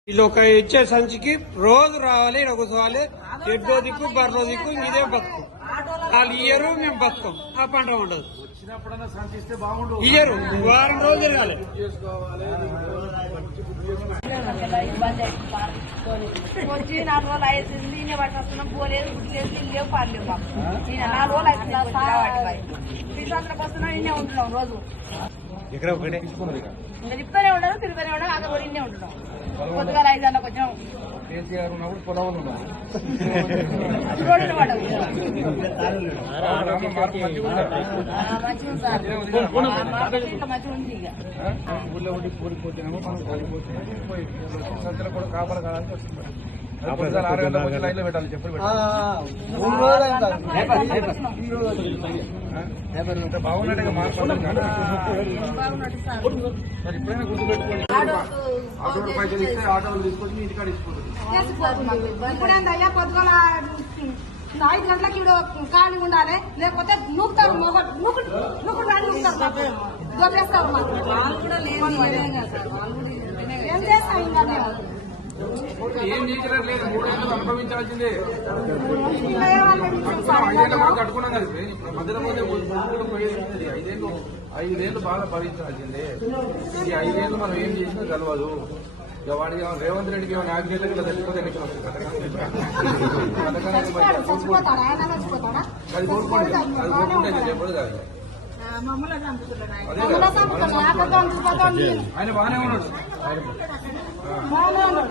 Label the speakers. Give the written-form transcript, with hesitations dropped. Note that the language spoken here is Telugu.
Speaker 1: వీళ్ళు ఒక ఇచ్చే సంచికి రోజు రావాలి ఇక్కడ కూర్చోవాలి. ఎడ్డో దిక్కు బర్రో దిక్కు ఇదే బతుకు. వాళ్ళు ఇయ్యరు, మేము బతుకం. ఆ పంట ఉండదు. ఇయ్యరు, వారం రోజులు తిరగాలి.
Speaker 2: వచ్చి 4 రోజులు అవుతుంది. నేనే పట్టుకొస్తున్నాం. పోలేదు, గుడ్లేదు, ఇల్లేవు, పాడలేవు మాకు. నేను 4 రోజులు అవుతుంది. శ్రీశాంతరం వస్తున్నాం. ఇన్నే ఉంటున్నాం రోజు. తిప్పుతూనే ఉండదు, తిరుగుతూనే ఉండదు. అక్కడ కూడా ఇన్నే ఉంటున్నాం. పొద్దుగాల 5 గంటలకు వచ్చాం. రోడ్డు పడదు. మంచిగా సార్, మంచిగా ఉంది. ఇక
Speaker 3: ఊళ్ళో ఉండి కూలిపోతున్నామో మనం కాలిపోతున్నాము. కూడా కాపాడు కావాలని వస్తుంది. 6 గంటలకు వచ్చి లైన్లో పెట్టాలి. చెప్పులు బాగున్నట్టుగా మాట్లాడుతున్నాను. ఇప్పుడైనా గుర్తుపెట్టుకోండి. ఆటో పైసలు ఇస్తే ఆటోలు తీసుకొచ్చి మీ ఇంటికాడ ఇచ్చిపోతుంది.
Speaker 2: ఇప్పుడేందయ్యా పొద్దుగల 5 గంటలకు ఇప్పుడు ఖాళీ ఉండాలి. లేకపోతే నూకుతారు, నూకుడు రాని నూకుతారు, దోపేస్తారు. ఏం చేస్తాం ఇంకా మేము?
Speaker 3: ఏం చేయలేదు. 3 ఏళ్ళు అనుభవించాల్సిందే. 5 ఏళ్ళు మనం కట్టుకున్నాం కదా. ఇప్పుడు మధ్యలో పోయేది 5 ఏళ్ళు బాగా భరించాల్సిందే. ఈ 5 ఏళ్ళు మనం ఏం చేసినా తెలవదు. ఇక వాడికి రేవంత్ రెడ్డికి 4 ఏళ్ళకి ఇలా చచ్చిపోతే ఎన్నికలు వస్తాయి. అది కోరుకోండి, అది కోరుకుంటే చెప్పదు కాదు. ఆయన బాగానే ఉన్నాడు.